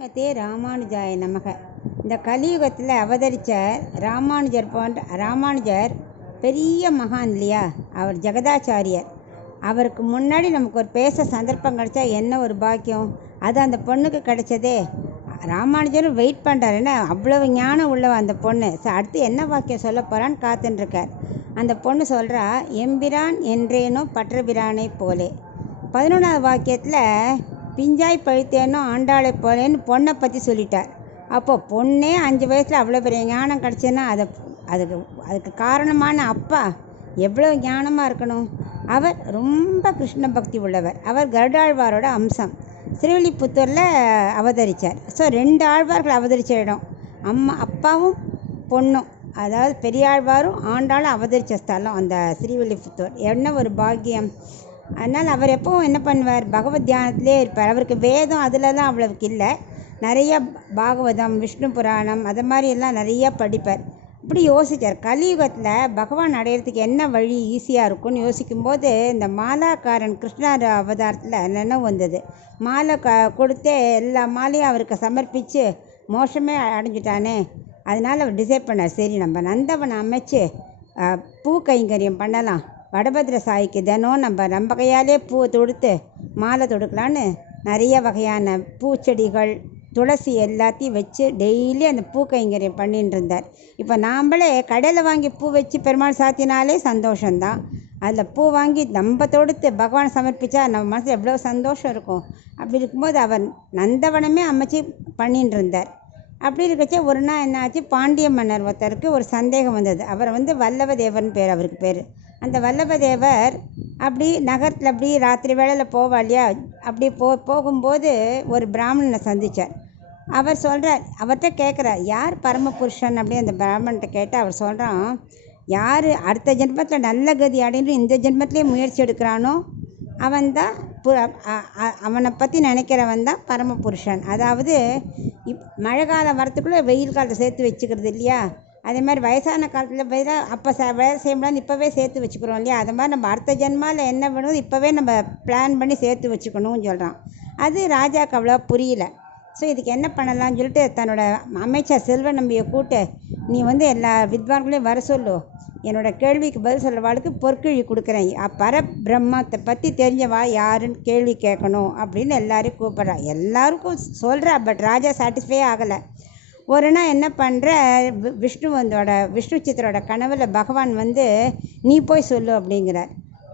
ஸ்ரீமதே ராமானுஜாய நமக. இந்த கலியுகத்தில் அவதரித்த ராமானுஜர் பெரிய மகான் இல்லையா? அவர் ஜெகதாச்சாரியர். அவருக்கு முன்னாடி நமக்கு ஒரு பேச சந்தர்ப்பம் கிடைச்சா என்ன ஒரு பாக்கியம். அது அந்த பொண்ணுக்கு கிடைச்சதே. ராமானுஜரும் வெயிட் பண்ணுறாரு, ஏன்னா அவ்வளவு ஞானம் உள்ளவ அந்த பொண்ணு. அடுத்து என்ன வாக்கியம் சொல்ல போகிறான்னு காத்துட்டுருக்கார். அந்த பொண்ணு சொல்கிறா, எம்பிரான் என்றேனோ பற்றபிரானை போலே. 11வது வாக்கியத்தில் பிஞ்சாய் பழுத்தேனோ ஆண்டாளை போலேன்னு பொண்ணை பற்றி சொல்லிட்டார். அப்போது பொண்ணே 5 வயசில் அவ்வளோ பெரிய ஞானம் கிடச்சேன்னா அதுக்கு காரணமான அப்பா எவ்வளோ ஞானமாக இருக்கணும். அவர் ரொம்ப கிருஷ்ண பக்தி உள்ளவர். அவர் கருடாழ்வாரோட அம்சம். ஸ்ரீவில்லிபுத்தூரில் அவதரித்தார். ஸோ 2 ஆழ்வார்கள் அவதரித்த இடம். அப்பாவும் பொண்ணும், அதாவது பெரியாழ்வாரும் ஆண்டாளும் அவதரித்த ஸ்தலம் அந்த ஸ்ரீவில்லிபுத்தூர். என்ன ஒரு பாக்கியம். அதனால் அவர் எப்பவும் என்ன பண்ணுவார், பகவத் தியானத்திலே இருப்பார். அவருக்கு வேதம் அதிலலாம் அவ்வளவுக்கு இல்லை. நிறைய பாகவதம், விஷ்ணு புராணம், அது மாதிரி எல்லாம் நிறையா படிப்பார். இப்படி யோசித்தார், கலியுகத்தில் பகவான் அடையிறதுக்கு என்ன வழி ஈஸியாக இருக்கும்னு யோசிக்கும்போது இந்த மாலாக்காரன் கிருஷ்ணர் அவதாரத்தில் நினைவு வந்தது. மாலை கொடுத்தே எல்லா மாலையும் அவருக்கு சமர்ப்பித்து மோசமே அடைஞ்சிட்டானே. அதனால் அவர் டிசைட் பண்ணார், சரி நம்ம நந்தவனை அமைச்சு பூ கைங்கரியம் பண்ணலாம். வடபத்ர சாய்க்கு தினம் நம்ம கையாலே பூவை தொடுத்து மாலை தொடுக்கலான்னு நிறைய வகையான பூச்செடிகள், துளசி எல்லாத்தையும் வச்சு டெய்லி அந்த பூ கைங்கரியம் பண்ணிட்டு இருந்தார். இப்போ நாம்ளே கடையில் வாங்கி பூ வச்சு பெருமாள் சாத்தினாலே சந்தோஷம்தான். அதில் பூ வாங்கி நம்ம தொடுத்து பகவான் சமர்ப்பித்தா நம்ம மனசில் எவ்வளோ சந்தோஷம் இருக்கும். அப்படி இருக்கும்போது அவர் நந்தவனமே அமைச்சு பண்ணிட்டு இருந்தார். அப்படி இருக்கச்சே ஒரு நாள் என்ன ஆச்சு, பாண்டிய மன்னர் ஒருத்தருக்கு ஒரு சந்தேகம் வந்தது. அவர் வல்லவதேவர்னு பேர், அவருக்கு பேர். அந்த வல்லபதேவர் அப்படி நகரத்தில் அப்படி ராத்திரி வேளையில் போவா இல்லையா, அப்படி போகும்போது ஒரு பிராமணனை சந்தித்தார். அவர் சொல்கிறார், அவர்கிட்ட கேட்குறார், யார் பரமபுருஷன் அப்படி அந்த பிராமணன்ட்ட கேட்டால் அவர் சொல்கிறான், யார் அடுத்த ஜென்மத்தில் நல்ல கதி அடைந்து இந்த ஜென்மத்திலே முயற்சி எடுக்கிறானோ அவன்தான் அவனை பற்றி நினைக்கிறவன் தான் பரமபுருஷன். அதாவது மழை காலம் வரத்துக்குள்ளே வெயில் காலத்தை சேர்த்து வச்சுக்கிறது இல்லையா, அதே மாதிரி வயசான காலத்தில் போய் தான் அப்போ வேலை செய்ய முடியாது, இப்போவே சேர்த்து வச்சுக்கிறோம் இல்லையா. அது மாதிரி நம்ம அடுத்த ஜென்மாவில் என்ன பண்ணுவோம் இப்போவே நம்ம பிளான் பண்ணி சேர்த்து வச்சுக்கணும்னு சொல்கிறான். அது ராஜாவுக்கு அவ்வளோ புரியல. ஸோ இதுக்கு என்ன பண்ணலாம்னு சொல்லிட்டு தன்னோட அமைச்சர் செல்வ நம்பியை கூட்டு, நீ எல்லா வித்வான்களையும் வர சொல்லு, என்னோடய கேள்விக்கு பதில் சொல்கிறவாளுக்கு பொற்கிழி கொடுக்குறேன், பரபிரம்மத்தை பற்றி தெரிஞ்சவா யாருன்னு கேள்வி கேட்கணும் அப்படின்னு எல்லாரையும் கூப்பிட்றா. எல்லாருக்கும் சொல்கிறா, பட் ராஜா சாட்டிஸ்ஃபை ஆகலை. ஒரு நாள் என்ன பண்ணுற, விஷ்ணு சித்தரோட கனவுல பகவான் நீ போய் சொல்லு அப்படிங்கிறார்.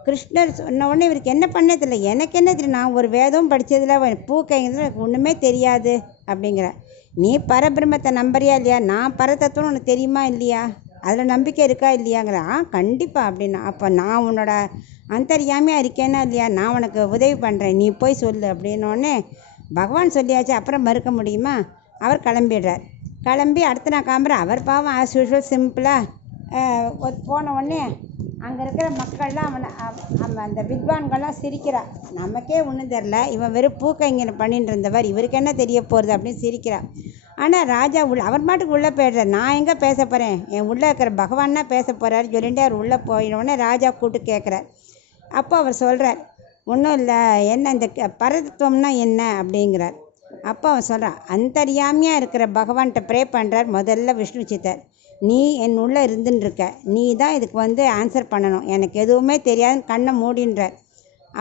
கிருஷ்ணர் சொன்ன உடனே இவருக்கு என்ன பண்ணதில்லை, எனக்கு என்ன தெரியும், நான் ஒரு வேதமும் படித்ததில் பூ கைங்கிறது எனக்கு ஒன்றுமே தெரியாது அப்படிங்கிறார். நீ பரபிரம்மத்தை நம்புறியா இல்லையா, நான் பரதத்துவம் உனக்கு தெரியுமா இல்லையா, அதில் நம்பிக்கை இருக்கா இல்லையாங்கிற. கண்டிப்பாக அப்படின்னா, அப்போ நான் உன்னோட அந்தர்யாமியாக இருக்கேன்னா இல்லையா, நான் உனக்கு உதவி பண்ணுறேன், நீ போய் சொல்லு அப்படின்னோடனே பகவான் சொல்லியாச்சு, அப்புறம் மறுக்க முடியுமா. அவர் கிளம்பிடுறார். கிளம்பி அடுத்த நான் காம்புறேன். அவர் பாவம் ஆஸ் யூஷுவல் சிம்பிளாக போன உடனே அங்கே இருக்கிற மக்கள்லாம் அந்த வித்வான்கள்லாம் சிரிக்கிறா. நமக்கே ஒன்றும் தெரில, இவன் வெறும் பூக்கைங்கன்னு பண்ணிட்டு இருந்தவர், இவருக்கு என்ன தெரிய போகிறது அப்படின்னு சிரிக்கிறா. ஆனால் ராஜா அவர் மாட்டுக்கு உள்ளே போய்டுறார். நான் எங்கே பேச போகிறேன், என் உள்ளே இருக்கிற பகவான்னா பேச போகிறாரு சொல்லிட்டு அவர் உள்ளே போயிடவுடனே ராஜா கூட்டு கேட்குறார். அப்போ அவர் சொல்கிறார், ஒன்றும் இல்லை, என்ன இந்த பரதத்துவம்னா என்ன அப்படிங்கிறார். அப்போ அவன் சொல்கிறான், அந்தர்யாமியாக இருக்கிற பகவான்கிட்ட ப்ரே பண்ணுறார் முதல்ல விஷ்ணு சித்தர். நீ என் உள்ளே இருந்துன்னு இருக்க, நீ தான் இதுக்கு ஆன்சர் பண்ணணும், எனக்கு எதுவுமே தெரியாதுன்னு கண்ணை மூடின்றார்.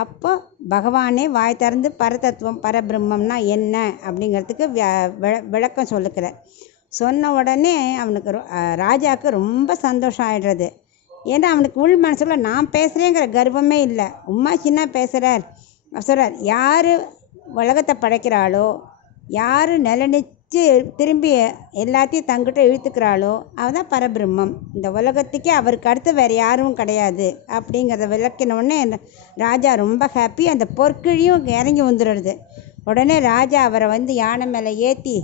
அப்போ பகவானே வாய் திறந்து பரதத்துவம் பரபிரம்மம்னா என்ன அப்படிங்கிறதுக்கு விளக்கம் சொல்லுக்கிறார். சொன்ன உடனே அவனுக்கு ராஜாவுக்கு ரொம்ப சந்தோஷம் ஆகிடுறது. ஏன்னா அவனுக்கு உள் மனசுல நான் பேசுகிறேங்கிற கர்வமே இல்லை. உம்மா சின்ன பேசுகிறார். சொல்கிறார், யார் உலகத்தை படைக்கிறாளோ, யார் நிலநிச்சு திரும்பி எல்லாத்தையும் தங்கிட்ட இழுத்துக்கிறாளோ அவள் தான் பரபிரம்மம். இந்த உலகத்துக்கே அவருக்கு அடுத்து வேறு யாரும் கிடையாது அப்படிங்கிறத விளக்கினோடனே ராஜா ரொம்ப ஹாப்பி. அந்த பொற்கிழியும் இறங்கி வந்துடுறது. உடனே ராஜா அவரை யானை மேலே ஏற்றி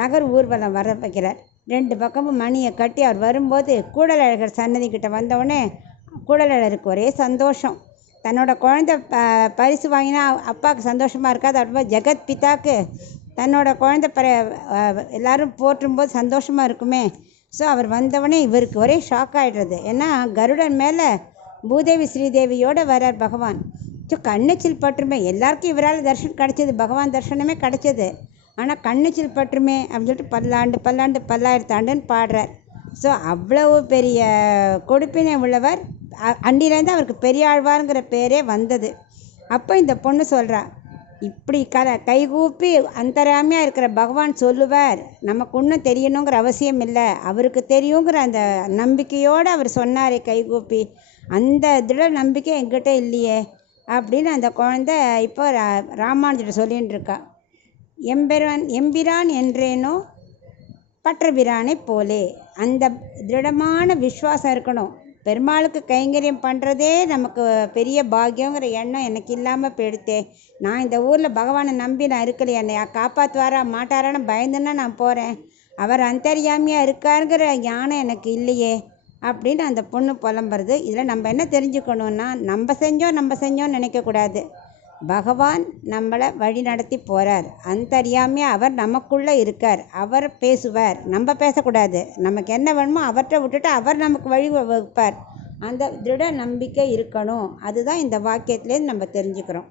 நகர் ஊர்வலம் வர வைக்கிறார். 2 பக்கமும் மணியை கட்டி அவர் வரும்போது கூடலழகர் சன்னதிக்கிட்ட வந்தவுடனே கூடலழகருக்கு ஒரே சந்தோஷம். தன்னோட குழந்தை பரிசு வாங்கினா அப்பாவுக்கு சந்தோஷமாக இருக்காது, அப்படின்னா ஜெகத் பிதாக்கு தன்னோட குழந்தை எல்லோரும் போற்றும்போது சந்தோஷமாக இருக்குமே. ஸோ அவர் வந்தவொடனே இவருக்கு ஒரே ஷாக் ஆகிடுறது. ஏன்னா கருடன் மேலே பூதேவி ஸ்ரீதேவியோடு வரார் பகவான். கண்ணெச்சில் பட்டுருமே. எல்லாருக்கும் இவரால் தர்ஷனம் கிடச்சிது, பகவான் தர்ஷனமே கிடச்சிது. ஆனால் கண்ணிச்சில் பட்டுருமே அப்படின்னு சொல்லிட்டு பல்லாண்டு பல்லாண்டு பல்லாயிரத்து ஆண்டுன்னு பாடுறார். ஸோ அவ்வளவு பெரிய கொடுப்பினை உள்ளவர். அன்றிலேருந்து அவருக்கு பெரியாழ்வாருங்கிற பேரே வந்தது. அப்போ இந்த பொண்ணு சொல்கிறா, இப்படி கைகூப்பி அந்தராமியாக இருக்கிற பகவான் சொல்லுவார், நமக்கு ஒன்றும் தெரியணுங்கிற அவசியம் இல்லை, அவருக்கு தெரியுங்கிற அந்த நம்பிக்கையோடு அவர் சொன்னாரே கைகூப்பி, அந்த திட நம்பிக்கை என்கிட்ட இல்லையே அப்படின்னு அந்த குழந்தை இப்போ ராமானுஜர் சொல்லின்னு இருக்கா. எம்பிரான் என்றேனோ பற்றபிரானை போலே. அந்த திருடமான விஸ்வாசம் இருக்கணும். பெருமாளுக்கு கைங்கரியம் பண்ணுறதே நமக்கு பெரிய பாக்கியங்கிற எண்ணம் எனக்கு இல்லாமல் போயிடுத்தே. நான் இந்த ஊரில் பகவானை நம்பி நான் இருக்கலையே, என்னை காப்பாற்றுவாரா மாட்டாரான்னு பயந்துன்னா நான் போகிறேன். அவர் அந்தர்யாமியாக இருக்காருங்கிற ஞானம் எனக்கு இல்லையே அப்படின்னு அந்த பொண்ணு புலம்புறது. இதில் நம்ம என்ன தெரிஞ்சுக்கணுன்னா, நம்ம செஞ்சோன்னு நினைக்கக்கூடாது. பகவான் நம்மளை வழி நடத்தி போகிறார். அந்தர்யாமியாக அவர் நமக்குள்ளே இருக்கார். அவர் பேசுவார், நம்ம பேசக்கூடாது. நமக்கு என்ன வேணுமோ அவர்கிட்ட விட்டுட்டு அவர் நமக்கு வழி வகுப்பார். அந்த திருட நம்பிக்கை இருக்கணும். அதுதான் இந்த வாக்கியத்துலேருந்து நம்ம தெரிஞ்சுக்கிறோம்.